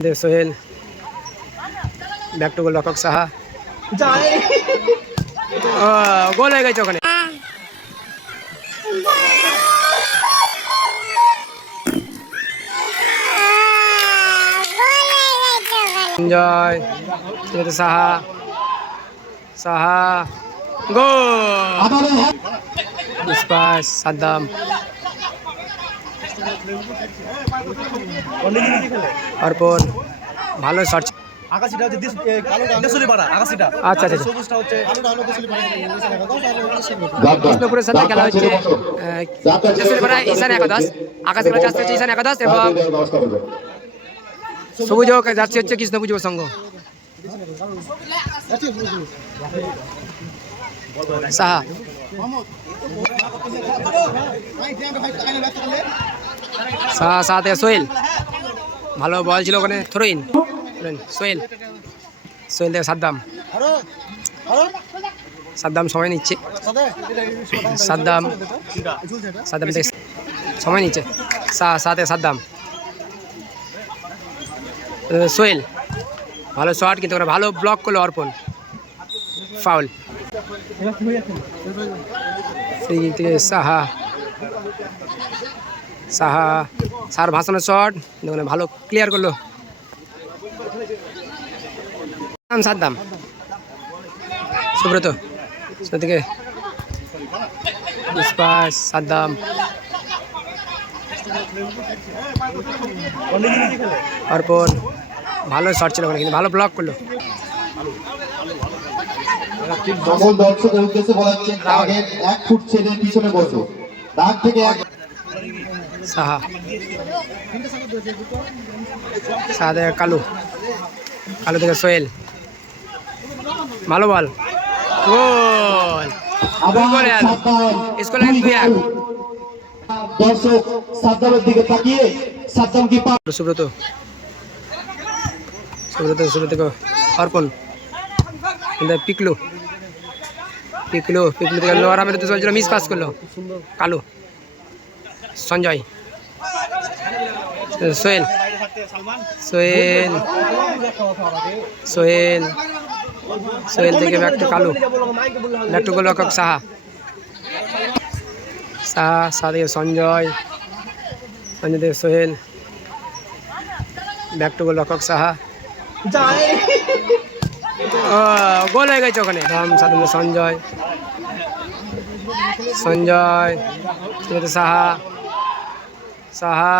Sohel back to goal রক্ষক সাহা গোল হয়ে গেছে ওখানে। জয় সাহা সাহা গোল ইস্পাস সাদ্দাম অর্পণ ভালো শট। আকাশিটা হচ্ছে দেশুলিপাড়া আকাশিটা। আচ্ছা আচ্ছা সবুজটা হচ্ছে কৃষ্ণপুরের সাথে খেলা হচ্ছে দেশুলিপাড়া ঈশান একাদশ, আকাশ খেলা যাচ্ছে হচ্ছে ঈশান একাদশ এবং সবুজ যাচ্ছে হচ্ছে কৃষ্ণপুর যুব সংঘ। সাহা সাহা সাহা থেকে সোহেল ভালো বল ছিল ওখানে থ্রোইন সোহেল সোহেল থেকে সাদ্দাম সাদ্দাম সময় নিচ্ছে সাদ্দাম সাদ্দাম থেকে সময় নিচ্ছে সাহা থেকে সাদ্দাম সোহেল ভালো শট কিন্তু ওরা ভালো ব্লক করলো অর্পণ ফাউল সেই দিক থেকে সাহা সাহা সার ভাসানোর শট ওখানে ভালো ক্লিয়ার করলো সাদ্দাম সুব্রত থেকে ইস্পাস সাদ্দাম অর্পণ ভালো শট ছিল ওখানে কিন্তু ভালো ব্লক করলো সকল দর্শকের উদ্দেশ্যে বলা হচ্ছে আগের 1 ফুট ছেড়ে পিছনে বসো দাগ থেকে সাহা সাহা থেকে কালু কালু থেকে সোহেল ভালো বল গোল স্কোর লাইন 2-1 দর্শক সাদ্দামের দিকে তাকিয়ে সাদ্দাম কি সুব্রত সুব্রত সুব্রত অর্পণ পিকলু পিকলু পিকলু থেকে লোয়ার আমের তো চলছিল মিস পাস করলো কালু সঞ্জয় সোহেল সোহেল সোহেল সোহেল থেকে back to Kalu back to goal রক্ষক সাহা সাহা সাহা থেকে সঞ্জয় সঞ্জয় থেকে সোহেল ব্যাক টু গোল রক্ষক সাহা গোল হয়ে গেছে ওখানে সাথে সঞ্জয় সঞ্জয় সাহা সাহা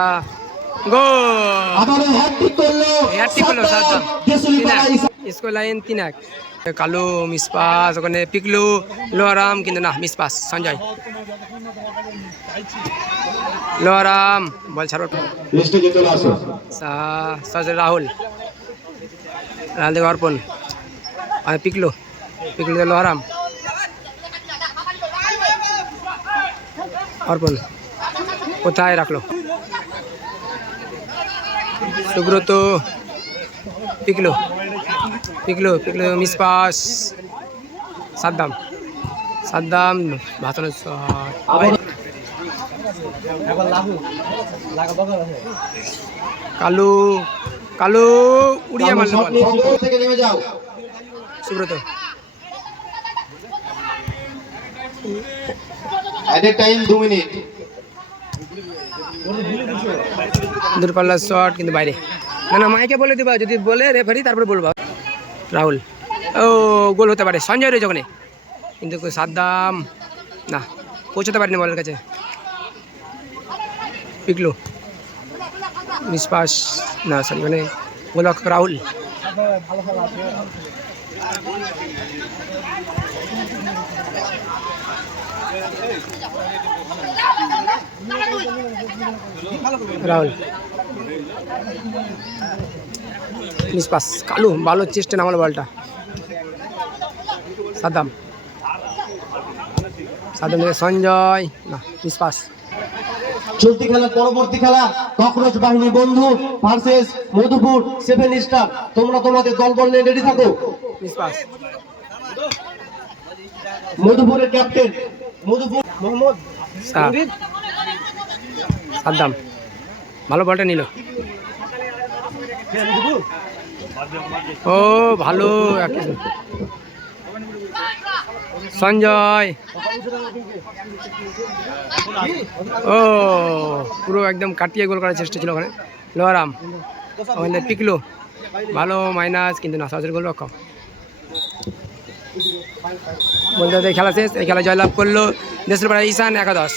গোল হ্যাট্রিক করলো সাদ্দাম স্কোর লাইন 3-1 কালু মিসপাস ওখানে পিকলু লোয়ারাম কিন্তু না মিসপাস সঞ্জয় লোয়ারাম বল ছাড়ো সাহা রাহুল রাহুল থেকে অর্পণ পিকলু পিকলু থেকে লোহারাম অর্পণ কোথায় রাখলো সুব্রত পিকলু পিকলু পিকলু মিসপাস সাদ্দাম সাদ্দাম ভাষণের কালু কালু উড়িয়ে মারলো সুব্রত এট টাইম 2 মিনিট দূরপাল্লার শট কিন্তু বাইরে না না মাইকে বলে দিবা যদি বলে রেফারি তারপরে বলবা রাহুল ও গোল হতে পারে সঞ্জয় রয়েছে ওখানে কিন্তু সাদ্দাম না পৌঁছাতে পারেনি বলের কাছে পিকলু মিসপাস না সরি মানে গোলক রাহুল রাহুল মিসপাস কালু ভালো চেষ্টা নামালো বলটা সাদ্দাম সাদ্দাম থেকে সঞ্জয় না মিসপাস চলতি খেলার পরবর্তী খেলা ককরোচ বাহিনী বন্ধু ভার্সেস মধুপুর 7 স্টার তোমরা তোমাদের দলবল নিয়ে রেডি থাকো মিসপাস মধুপুরের ক্যাপ্টেন মধুপুর মোহাম্মদ সাদ্দাম ভালো বলটা নিল ও ভালো সঞ্জয়, ও পুরো একদম কাটিয়ে গোল করার চেষ্টা ছিল ওখানে লোহারাম, ওখানে পিকলো ভালো মাইনাস, কিন্তু না সরাসরি গোল রক্ষক। বলতে খেলা শেষ, এই খেলা জয়লাভ করলো দেশের পাড়া ঈশান একাদশ।